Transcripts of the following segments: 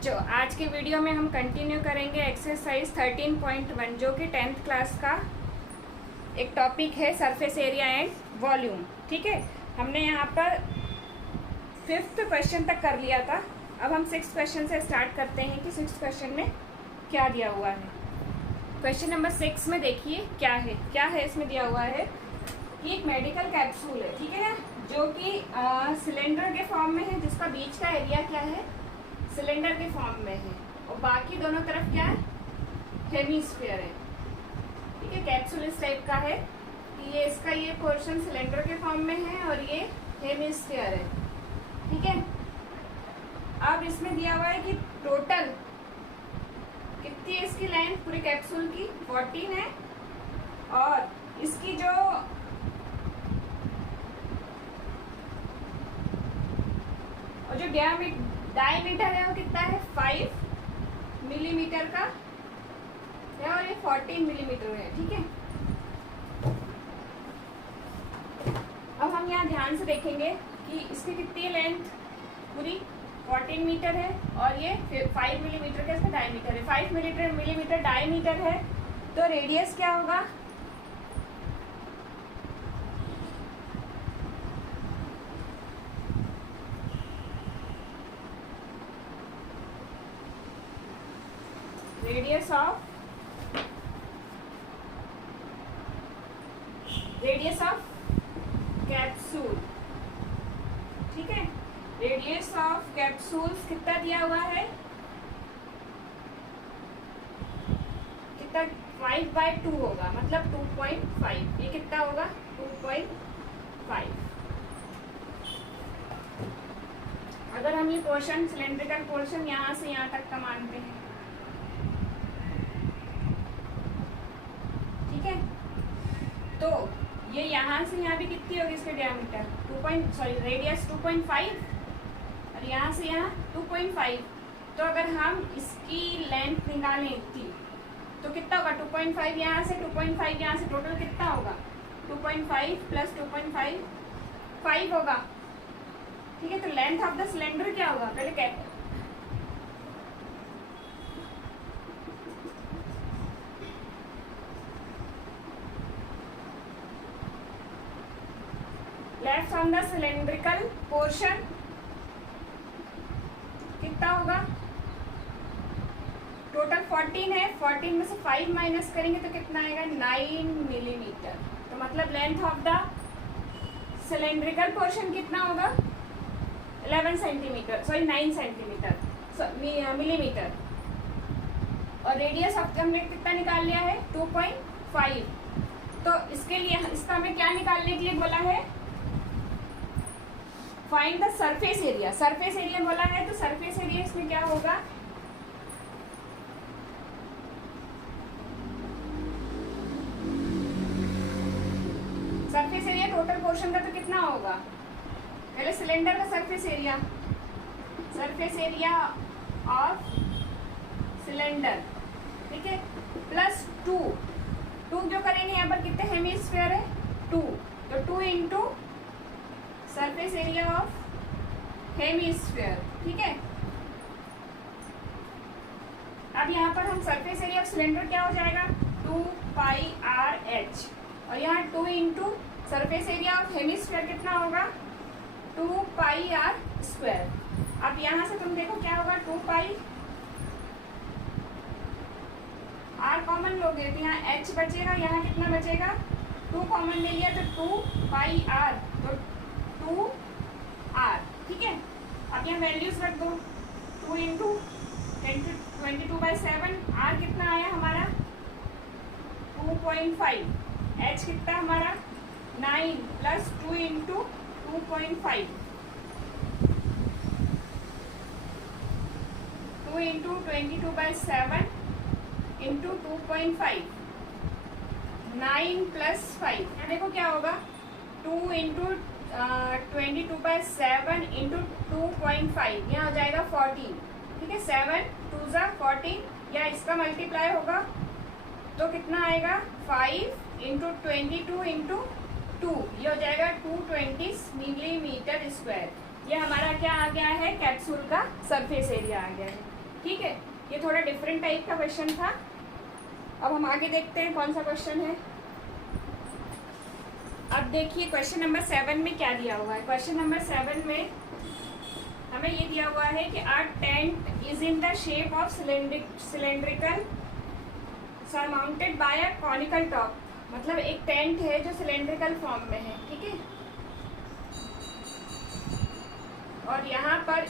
बच्चों, आज के वीडियो में हम कंटिन्यू करेंगे एक्सरसाइज 13.1 जो कि 10th क्लास का एक टॉपिक है सरफेस एरिया एंड वॉल्यूम। ठीक है, हमने यहाँ पर 5th क्वेश्चन तक कर लिया था। अब हम 6th क्वेश्चन से स्टार्ट करते हैं कि 6th क्वेश्चन में क्या दिया हुआ है। क्वेश्चन नंबर 6 में देखिए क्या है इसमें दिया हुआ है कि एक मेडिकल कैप्सूल है, ठीक है ना, जो कि सिलेंडर के फॉर्म में है, जिसका बीच का एरिया क्या है, सिलेंडर के फॉर्म में है, और बाकी दोनों तरफ क्या है, हेमीस्फीयर है। ठीक है, कैप्सूल इस टाइप का है कि ये इसका ये पोर्शन सिलेंडर के फॉर्म में है और ये हेमीस्फीयर है। ठीक है, अब इसमें दिया हुआ है कि टोटल कितनी है इसकी लेंथ पूरे कैप्सूल की, 14 है, और इसकी जो डायमीटर है वो कितना है, 5 मिलीमीटर का है और ये 14 मिलीमीटर है। ठीक है, अब हम यहाँ ध्यान से देखेंगे कि इसकी कितनी लेंथ पूरी 14 मीटर है और ये 5 मिलीमीटर का इसका डायमीटर है। 5 मिलीमीटर डायमीटर है, तो रेडियस क्या होगा, रेडियस ऑफ कैप्सूल। ठीक है, रेडियस ऑफ कैप्सूल्स कितना दिया हुआ है, कितना 5/2 होगा, मतलब 2.5। ये कितना होगा, 2.5। अगर हम ये पोर्शन सिलेंड्रिकल पोर्शन यहाँ से यहाँ तक का मानते हैं, ठीक है, तो ये यहाँ से यहाँ भी कितनी होगी इसके डायमीटर, रेडियस 2.5 और यहाँ से यहाँ 2.5। तो अगर हम इसकी लेंथ निकालें थी तो कितना होगा, 2.5 यहाँ से 2.5 यहाँ से, टोटल कितना होगा, 2.5 प्लस 2.5 5 होगा। ठीक है, तो लेंथ ऑफ द सिलेंडर क्या होगा, पहले क्या, left on the cylindrical portion कितना होगा, टोटल 14 है, 14 में से 5 माइनस करेंगे तो कितना आएगा, 9 मिलीमीटर। तो मतलब length of the cylindrical portion कितना होगा, 11 सेंटीमीटर, 9 सेंटीमीटर मिलीमीटर, और रेडियस ऑफ हमने कितना निकाल लिया है, 2.5। तो इसके लिए इसका हमें क्या निकालने के लिए बोला है, find the surface area. Surface area बोला है, तो सरफेस एरिया इसमें क्या होगा, सरफेस एरिया टोटल पोर्शन का तो कितना होगा, पहले सिलेंडर का सरफेस एरिया ऑफ सिलेंडर, ठीक है, प्लस 2 क्यों करेंगे, यहाँ पर कितने हेमीस्फीयर है, 2, तो 2 into surface area of hemisphere. ठीक है, अब यहाँ पर हम सरफेस एरिया ऑफ सिलेंडर क्या हो जाएगा, 2πRh, और यहाँ 2 into surface area of hemisphere कितना होगा, 2πr²। अब यहाँ से तुम देखो क्या होगा, 2π r कॉमन लोगे तो यहाँ h बचेगा, यहाँ कितना बचेगा, 2 कॉमन ले लिया तो 2πr, तो 2r। ठीक है, अब यहाँ वैल्यूज रख दो, 2 इंटू 22/7, r कितना आया हमारा 2.5, h कितना हमारा 9 plus 2 into 2.5, 2 into 22/7 into 2.5, 9 plus 5, देखो क्या होगा, 2 इंटू 22/7 इंटू 2.5, यहाँ हो जाएगा 14। ठीक है, 7 2 ज़ा 14, या इसका मल्टीप्लाई होगा तो कितना आएगा, 5 इंटू 22 इंटू 2, ये हो जाएगा 220 मिलीमीटर स्क्वायर। ये हमारा क्या आ गया है, कैप्सूल का सरफेस एरिया आ गया है। ठीक है, ये थोड़ा डिफरेंट टाइप का क्वेश्चन था। अब हम आगे देखते हैं कौन सा क्वेश्चन है। अब देखिए क्वेश्चन नंबर 7 में क्या दिया हुआ है। क्वेश्चन नंबर 7 में हमें ये दिया हुआ है कि a tent is in the shape of cylindrical surmounted by a conical top. मतलब एक टेंट है जो सिलेंड्रिकल फॉर्म में है, ठीक है, और यहाँ पर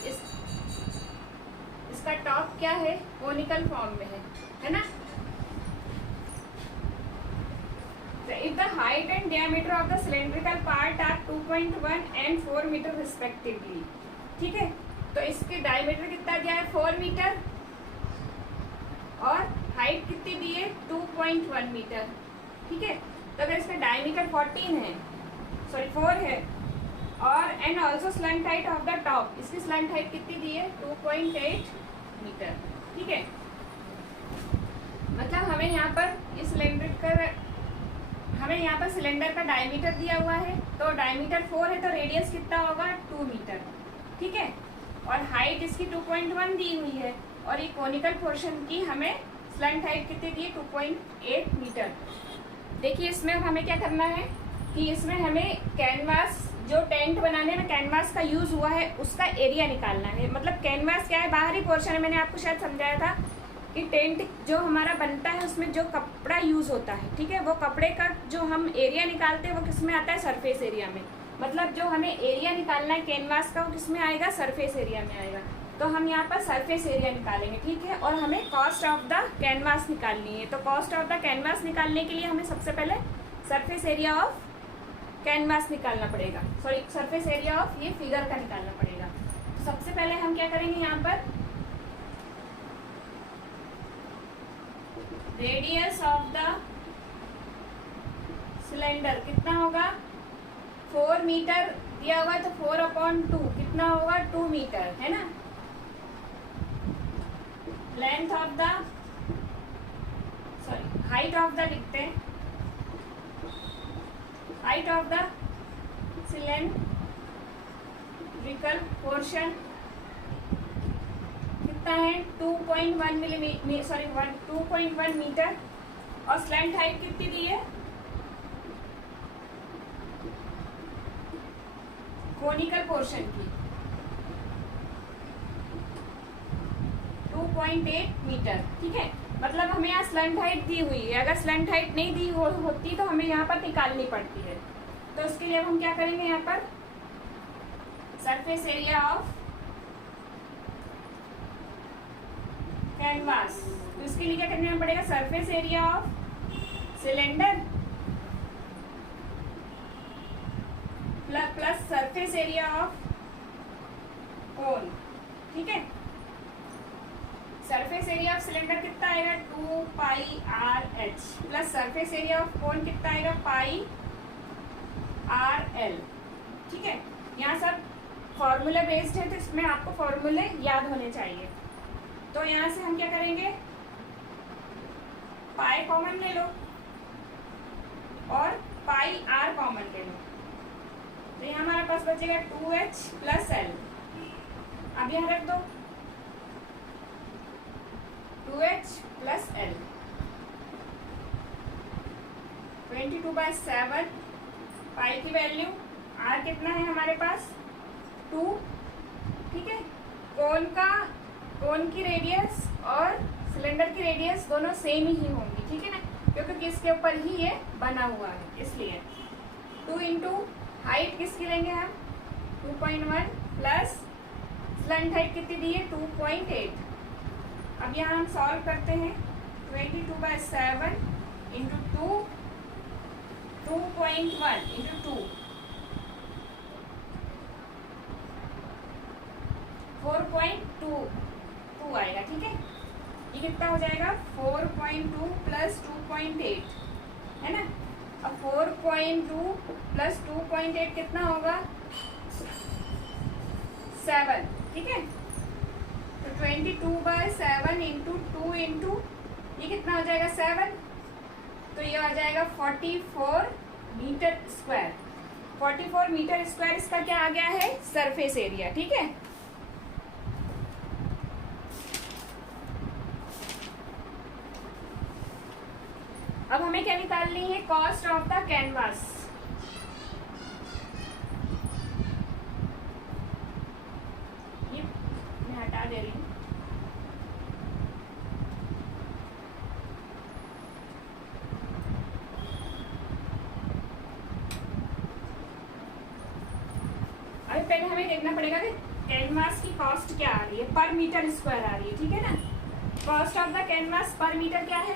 इसका टॉप क्या है, कोनिकल फॉर्म में है ना। If the height and diameter of the cylindrical part are 2.1 and 4 metre respectively, ठीक है, तो इसके डायमीटर कितना दिया है 4 मीटर और हाइट कितनी दी है 2.1 मीटर, ठीक है। तो अगर इसका डायमीटर 4 है और and also slant height of the top, इसकी स्लंट हाइट कितनी दी है 2.8 मीटर, ठीक है। मतलब हमें यहाँ पर सिलेंडर का डायमीटर दिया हुआ है, तो डायमीटर 4 है तो रेडियस कितना होगा 2 मीटर, ठीक है, और हाइट इसकी 2.1 दी हुई है और ये कोनिकल पोर्शन की हमें स्लंट हाइट कितनी दी है 2.8 मीटर। देखिए इसमें हमें क्या करना है कि इसमें हमें कैनवास, जो टेंट बनाने में कैनवास का यूज हुआ है उसका एरिया निकालना है। मतलब कैनवास क्या है, बाहरी पोर्शन है, मैंने आपको शायद समझाया था कि टेंट जो हमारा बनता है उसमें जो कपड़ा यूज होता है, ठीक है, वो कपड़े का जो हम एरिया निकालते हैं वो किस में आता है, सरफेस एरिया में। मतलब जो हमें एरिया निकालना है कैनवास का वो किस में आएगा, सरफेस एरिया में आएगा। तो हम यहाँ पर सरफेस एरिया निकालेंगे, ठीक है, और हमें कॉस्ट ऑफ द कैनवास निकालनी है। तो कॉस्ट ऑफ द कैनवास निकालने के लिए हमें सबसे पहले सरफेस एरिया ऑफ कैनवास निकालना पड़ेगा, सॉरी सरफेस एरिया ऑफ ये फिगर का निकालना पड़ेगा। तो सबसे पहले हम क्या करेंगे, यहाँ पर रेडियस ऑफ द सिलेंडर कितना होगा 4 मीटर दिया हुआ है, तो 4/2 कितना होगा 2 मीटर, है ना। Length of the height of the लिखते हैं, height of the cylindrical portion कितना है 2.1 मीटर और स्लैंट हाइट कितनी दी है, कोनिकल पोर्शन की 2.8 मीटर, ठीक है। मतलब हमें यहाँ स्लंट हाइट दी हुई है, अगर स्लंट हाइट नहीं दी होती तो हमें यहाँ पर निकालनी पड़ती है। तो उसके लिए हम क्या करेंगे, यहाँ पर सरफेस एरिया ऑफ कैनवास, तो इसके लिए क्या करना पड़ेगा, surface area of cylinder plus surface area of cone, ठीक है। सरफेस एरिया ऑफ सिलेंडर कितना आएगा 2πRH plus surface area of cone कितना आएगा πRL, ठीक है। यहाँ सब फॉर्मूला बेस्ड है तो इसमें आपको फॉर्मूले याद होने चाहिए। तो यहाँ से हम क्या करेंगे, पाई कॉमन ले लो और πR कॉमन ले लो, तो यहाँ हमारे पास बचेगा 2H प्लस L। अब यहाँ रख दो 2H प्लस L 22/7 पाई की वैल्यू, R कितना है हमारे पास 2, ठीक है। कोन की रेडियस और सिलेंडर की रेडियस दोनों सेम ही होंगी, ठीक है ना, क्योंकि इसके ऊपर ही ये बना हुआ है, इसलिए 2 इंटू हाइट किसकी लेंगे हम 2.1 प्लस स्लंट हाइट कितनी दी है 2.8। अब यहाँ हम सॉल्व करते हैं 22/7 इंटू 2.1 इंटू 2 4.2 आएगा, ठीक है। ये कितना हो जाएगा 4.2 प्लस 2.8, है ना। अब 4.2 प्लस 2.8 कितना होगा 7, ठीक है। तो 22/7 इंटू 2 इंटू ये कितना हो जाएगा 7, तो ये आ जाएगा 44 मीटर स्क्वायर। 44 मीटर स्क्वायर इसका क्या आ गया है, सरफेस एरिया, ठीक है। हमें क्या निकालनी है, कॉस्ट ऑफ द कैनवास। ये मैं हटा दे रही हूँ। अभी पहले हमें देखना पड़ेगा कि कैनवास की कॉस्ट क्या आ रही है, पर मीटर स्क्वायर आ रही है, ठीक है ना। कॉस्ट ऑफ द कैनवास पर मीटर क्या है,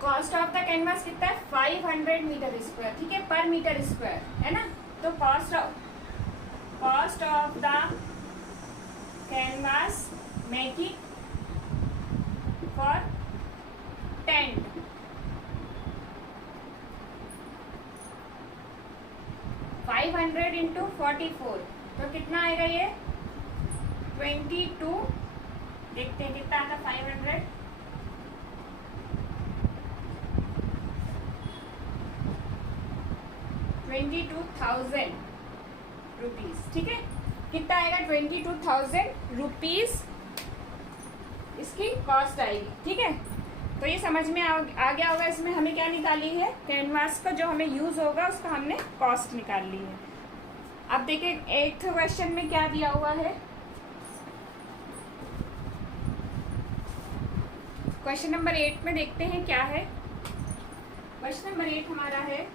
कॉस्ट ऑफ द कैनवास कितना है, 500 मीटर स्क्वायर, ठीक है, पर मीटर स्क्वायर है ना। तो cost of the canvas making for tent, five 500 into 44, तो कितना आएगा ये 22, देखते हैं कितना आता 500, 22,000 रुपीज, ठीक है। कितना आएगा 22,000 रुपीज इसकी कॉस्ट आएगी, ठीक है। तो ये समझ में आ गया होगा। इसमें हमें क्या निकाली है, कैनवास का जो हमें यूज होगा उसका हमने कॉस्ट निकाल ली है। अब देखिए 8th क्वेश्चन में क्या दिया हुआ है। क्वेश्चन नंबर 8 में देखते हैं क्या है। क्वेश्चन नंबर 8 हमारा है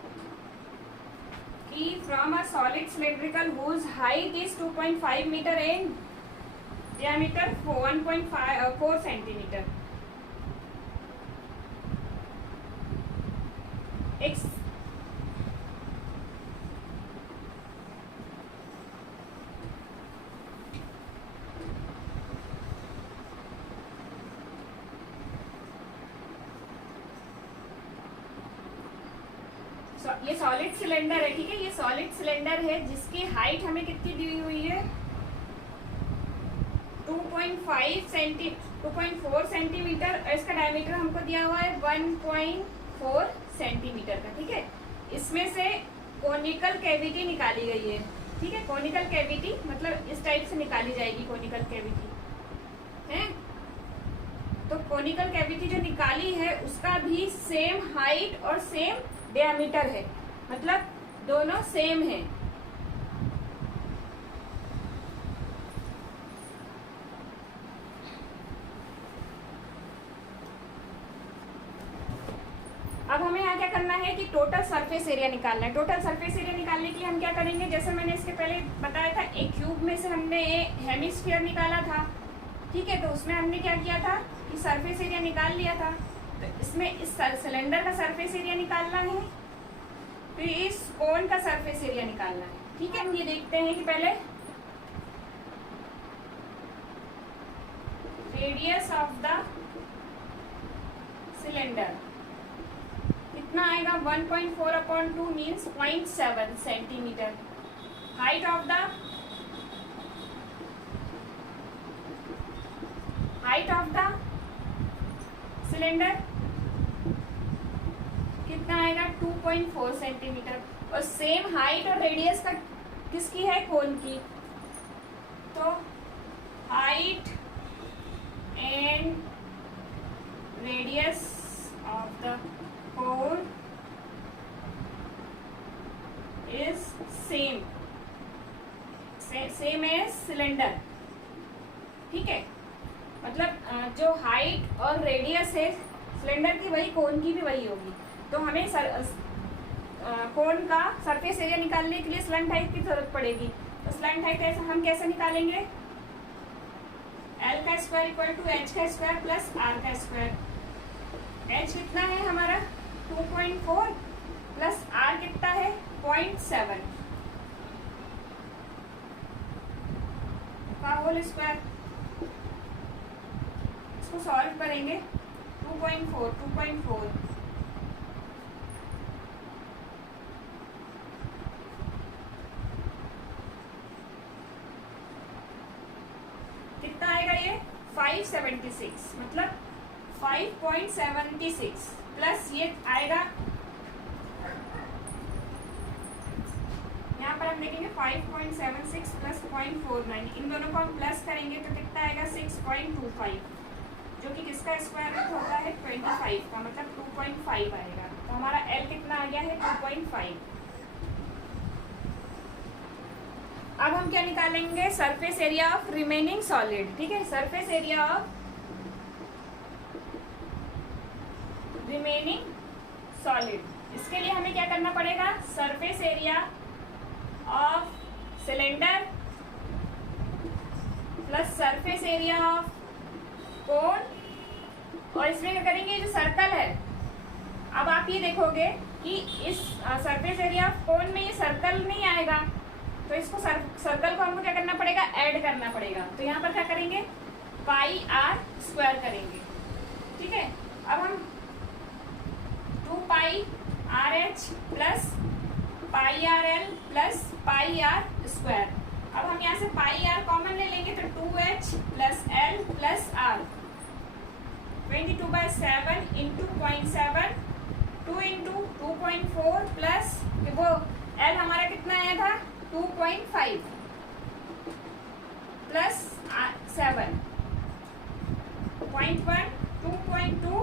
कि from a solid cylindrical whose height is 2.5 meter and diameter 1.4 centimeter, एक ये सॉलिड सिलेंडर है, ठीक है। ये सॉलिड सिलेंडर है जिसकी हाइट हमें कितनी दी हुई है, 2.4 सेंटीमीटर। इसका डायमीटर हमको दिया हुआ है 1.4 सेंटीमीटर का, ठीक है। इसमें से कोनिकल कैविटी निकाली गई है, ठीक है। कोनिकल कैविटी मतलब इस टाइप से निकाली जाएगी कोनिकल कैविटी है। तो कोनिकल कैविटी जो निकाली है उसका भी सेम हाइट और सेम डियामीटर है, मतलब दोनों सेम है। अब हमें यहाँ क्या करना है कि टोटल सरफेस एरिया निकालना है। टोटल सरफेस एरिया निकालने के लिए हम क्या करेंगे, जैसे मैंने इसके पहले बताया था, एक क्यूब में से हमने हेमिस्फीयर निकाला था, ठीक है। तो उसमें हमने क्या किया था कि सरफेस एरिया निकाल लिया था। तो इसमें इस सिलेंडर का सरफेस एरिया निकालना है, तो इस कोन का सरफेस एरिया निकालना है, ठीक है। हम ये देखते हैं कि पहले रेडियस ऑफ द सिलेंडर कितना आएगा, 1.4/2 means 0.7 centimetre. Height of the cylinder कितना आएगा, 2.4 सेंटीमीटर। और सेम हाइट और रेडियस का किसकी है, कोन की। तो height and radius of the cone is same as cylinder, ठीक है। मतलब जो हाइट और रेडियस है सिलेंडर की वही कोन की भी वही होगी। तो हमें कोन का सरफेस एरिया निकालने के लिए स्लंट हाइट की जरूरत पड़ेगी। तो स्लंट हाइट हम कैसे निकालेंगे, L का स्क्वायर इक्वल टू H का स्क्वायर प्लस R का स्क्वायर। H कितना है हमारा 2.4 प्लस R कितना है 0.7 का होल स्क्वायर। इसको सॉल्व करेंगे, 2.4 कितना आएगा ये 576, मतलब 5.76 प्लस ये आएगा, यहाँ पर हम हम देखेंगे 5.76 प्लस 0.49, इन दोनों को हम प्लस करेंगे तो कितना आएगा 6.25, जो कि किसका स्क्वायर रूट होता है 25 का, मतलब 2.5 आएगा। तो हमारा L कितना आ गया है 2.5। अब हम क्या निकालेंगे, surface area of remaining solid. ठीक है, surface area of remaining solid, इसके लिए हमें क्या करना पड़ेगा, surface area of cylinder plus surface area of cone, और इसमें क्या करेंगे, जो सर्कल है, अब आप ये देखोगे कि इस सरफेस एरिया ऑफ कोन में ये सर्कल नहीं आएगा, तो इसको सर्कल को हमको क्या करना पड़ेगा, ऐड करना पड़ेगा। तो यहाँ पर क्या करेंगे, पाई आर स्क्वायर करेंगे। ठीक है, अब हम 2 pi R H plus pi R L plus pi are square. अब हम यहाँ से पाई आर कॉमन ले लेंगे तो 2h plus L plus R, 22/7 into 0.7, 2 into 2.4 plus वो एल हमारा कितना आया था 2.5 प्लस 7, 0.1, 2.2,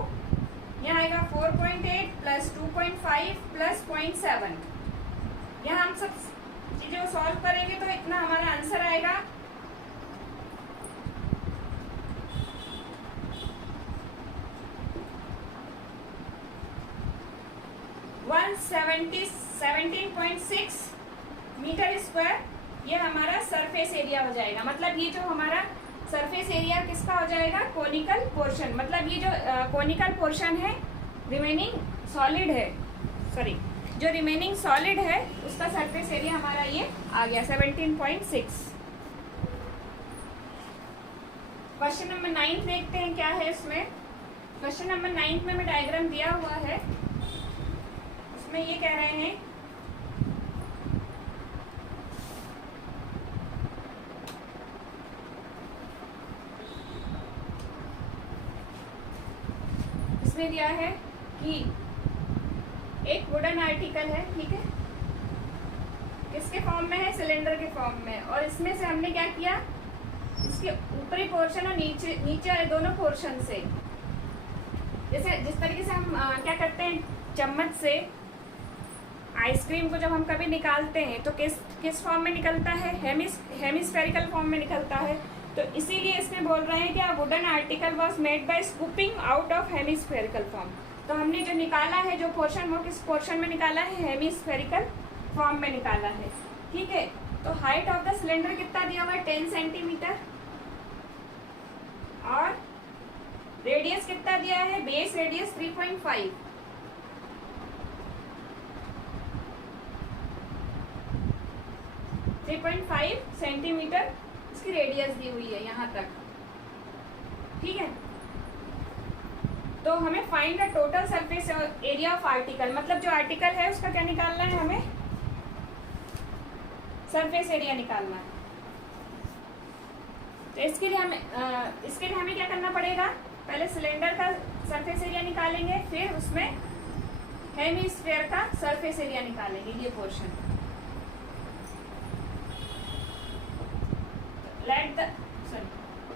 यहाँ आएगा 4.8 प्लस 2.5 प्लस 0.7। यहाँ हम सब चीजें को सॉल्व करेंगे तो इतना हमारा आंसर आएगा 17.6 मीटर स्क्वायर। ये हमारा सरफेस एरिया हो जाएगा, मतलब ये जो हमारा सरफेस एरिया किसका हो जाएगा, कोनिकल पोर्शन, मतलब ये जो कोनिकल पोर्शन है, रिमेनिंग सॉलिड है, सॉरी जो रिमेनिंग सॉलिड है उसका सरफेस एरिया हमारा ये आ गया 17.6। क्वेश्चन नंबर 9 देखते हैं क्या है इसमें। क्वेश्चन नंबर 9 में हमें डायग्राम दिया हुआ है, उसमें ये कह रहे हैं इसमें दिया है कि एक वुडन आर्टिकल है, ठीक है, किसके फॉर्म में है, सिलेंडर के फॉर्म में, और इसमें से हमने क्या किया, इसके ऊपरी पोर्शन और नीचे वाले दोनों पोर्शन से, जैसे जिस तरीके से हम क्या करते हैं, चम्मच से आइसक्रीम को जब हम कभी निकालते हैं तो किस फॉर्म में निकलता है, हेमिस्फेरिकल फॉर्म में निकलता है। तो इसीलिए इसमें बोल रहे हैं कि a wooden article was made by scooping out of hemispherical form. तो हमने जो निकाला है, जो पोर्शन, वो किस पोर्शन में निकाला है, हेमिस्फेरिकल फॉर्म में निकाला है। ठीक है, तो हाइट ऑफ द सिलेंडर कितना दिया हुआ है 10 सेंटीमीटर, और रेडियस कितना दिया है, बेस रेडियस 3.5, सेंटीमीटर इसकी रेडियस दी हुई है यहाँ तक। ठीक है, तो हमें find the total surface area of article, मतलब जो आर्टिकल है उसका क्या निकालना है, हमें सरफेस एरिया निकालना है। तो इसके लिए हमें क्या करना पड़ेगा, पहले सिलेंडर का सरफेस एरिया निकालेंगे, फिर उसमें हेमिस्फीयर का सरफेस एरिया निकालेंगे, ये portion. Let the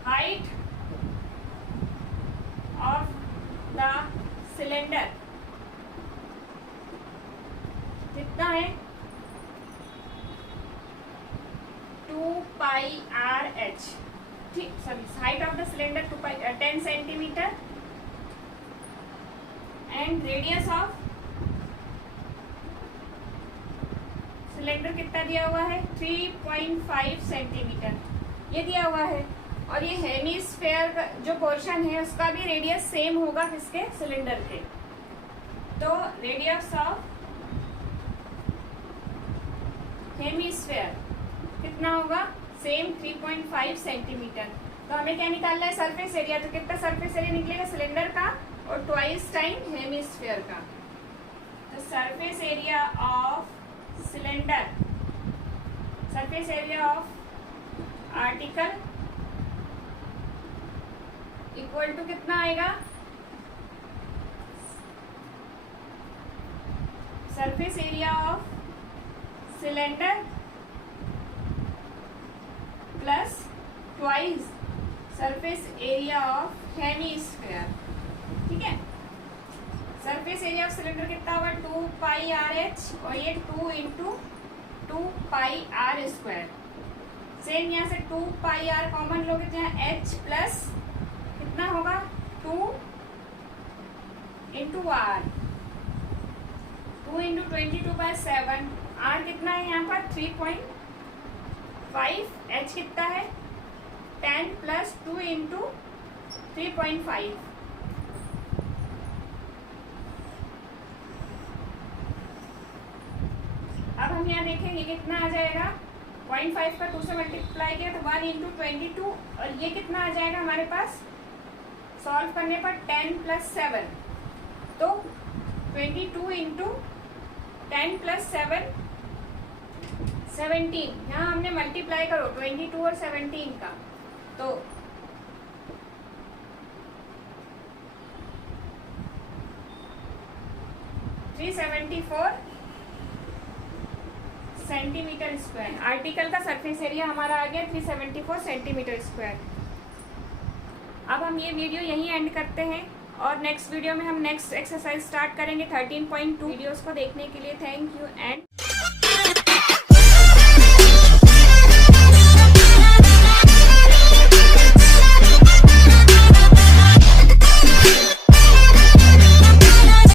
height of the cylinder कितना है 2 पाई आर एच, ठीक, sorry, height of the cylinder 10 centimetre and radius of cylinder कितना दिया हुआ है 3.5 सेंटीमीटर, ये दिया हुआ है। और ये हेमिस्फेयर का जो पोर्शन है उसका भी रेडियस सेम होगा किसके, सिलेंडर के। तो रेडियस ऑफ हेमिस्फेयर कितना होगा, सेम 3.5 सेंटीमीटर। तो हमें क्या निकालना है, सरफेस एरिया। तो कितना सरफेस एरिया निकलेगा सिलेंडर का और ट्वाइस टाइम हेमिस्फेयर का। तो surface area of cylinder, surface area of article equal to कितना आएगा, surface area of cylinder plus twice surface area of hemisphere. ठीक है, सरफेस एरिया ऑफ सिलेंडर कितना होगा 2 पाई आर एच, और ये 2 into 2 pi are square. Same यहाँ से 2 पाई आर कॉमन लोगे तो यहाँ एच प्लस कितना होगा 2 इंटू आर, 2 इंटू 22/7। आर कितना है यहाँ पर 3.5, एच कितना है 10 प्लस 2 इंटू 3.5। अब हम यहाँ देखेंगे कितना आ जाएगा, 0.5 का 2 से मल्टीप्लाई किया तो 1 इंटू 22, और ये कितना आ जाएगा हमारे पास सॉल्व करने पर 10 प्लस 7, तो 22 इंटू 10 प्लस 7 17। यहाँ हमने मल्टीप्लाई करो 22 और 17 का, तो सेंटीमीटर स्क्वायर। आर्टिकल का सरफेस एरिया हमारा आ गया 374 सेंटीमीटर स्क्वायर। अब हम ये वीडियो यहीं एंड करते हैं, और नेक्स्ट वीडियो में हम नेक्स्ट एक्सरसाइज स्टार्ट करेंगे 13.2। वीडियोस को देखने के लिए थैंक यू एंड